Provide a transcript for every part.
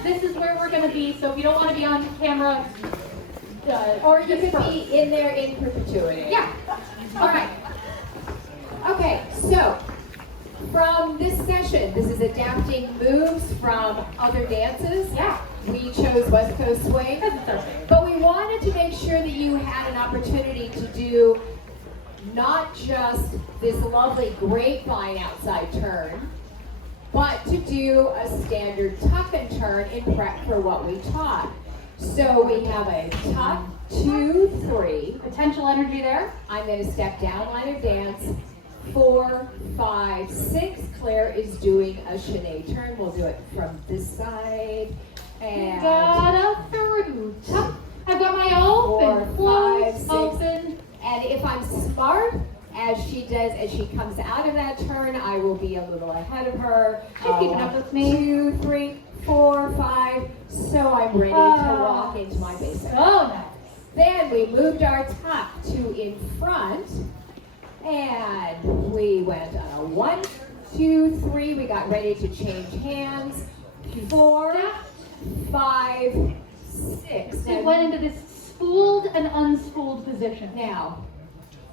forward. This is where we're going to be. So if you don't want to be on camera, or you could be in there in perpetuity. Yeah. All right. Okay, so from this session, this is adapting moves from other dances. Yeah. We chose West Coast Swing, That's our favorite. but we wanted to make sure that you had an opportunity to do not just this lovely grapevine outside turn, but to do a standard tuck and turn in prep for what we taught. So we have a tuck, 2, 3. Potential energy there. I'm going to step down line of dance. 4, 5, 6. Claire is doing a chaîné turn. We'll do it from this side. And Got a through tuck. I've got my open, 4, 5, 6. open. And if I'm smart, as she comes out of that turn, I will be a little ahead of her. She's keeping up with me. 2, 3, 4, 5. So I'm ready to walk into my basic. So nice. Then we moved our tuck to in front, and we went on a 1, 2, 3. We got ready to change hands. 4, 5, 6. We went into this spooled and unspooled position. Now,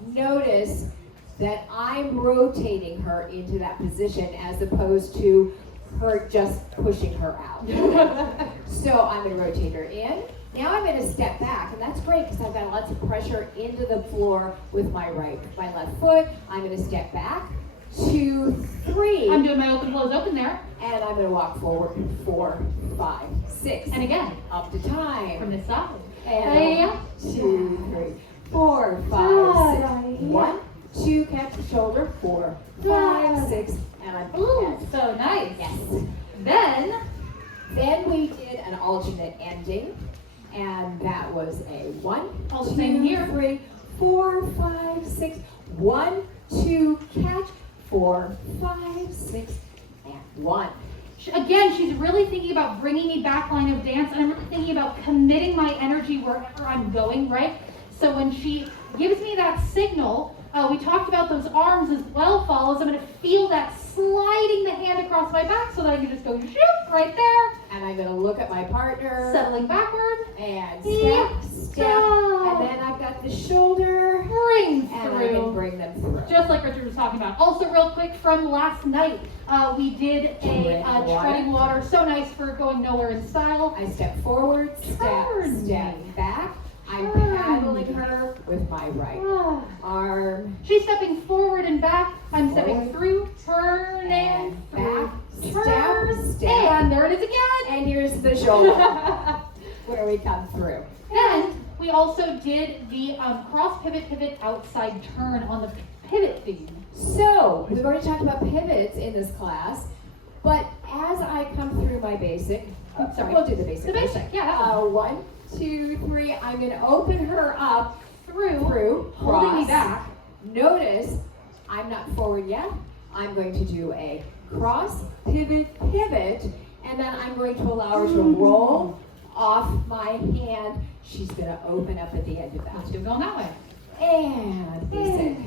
notice that I'm rotating her into that position as opposed to her just pushing her out. So I'm going to rotate her in. Now I'm going to step back, and that's great because I've got lots of pressure into the floor with my left foot. I'm going to step back, 2, 3. I'm doing my open close open there. And I'm going to walk forward, 4, 5, 6. And again, up to time. from this side. And 2, 3, 4, 5, 6. 1, 2, catch the shoulder. 4, 5, 6. And I'm Ooh, back. so nice. Yes. Then we did an alternate ending. And that was a 1, Alternating 2, here. 3, 4, 5, 6. 1, 2, catch. 4, 5, 6, and 1. Again, she's really thinking about bringing me back line of dance, and I'm really thinking about committing my energy wherever I'm going, right? So when she gives me that signal, we talked about those arms as well follows. I'm going to feel that sliding the hand across my back so that I can just go shoot right there. And I'm going to look at my partner. Settling backward. And step. And then I've got the shoulder. Bring And through. I can bring them through. Just like Richard was talking about. Also, real quick, from last night, we did a treading water. So nice for going nowhere in style. I step forward, Turn. step back. I'm Turn. paddling her with my right arm. She's stepping forward and back. I'm stepping Forward. through, turn and Back, turn, step. and there it is again. And here's the shoulder where we come through. Then we also did the cross pivot outside turn on the pivot theme. So, we've already talked about pivots in this class, but as I come through my basic, we'll do the basic. The basic, yeah. 1, 2, 3, I'm going to open her up through, holding me cross. back. Notice, I'm not forward yet. I'm going to do a cross, pivot, and then I'm going to allow her to roll off my hand. She's going to open up at the end of that. Let's do it going that way. And basic.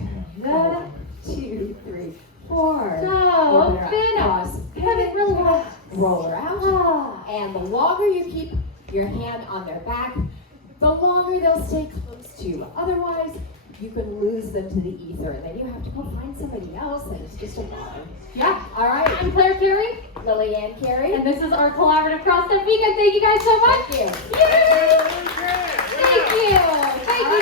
Da-da. 2, 3, 4. So, Open her up. open up. Cross, Pivot, relax. roll her out. And the longer you keep your hand on their back, the longer they'll stay close to you. Otherwise, you can lose them to the ether, and then you have to go find somebody else, and it's just a bother. Yeah. All right. I'm Claire Carey, Lilli Ann Claire. and this is our collaborative cross-step weekend. Thank you guys so much. Thank you. Yay!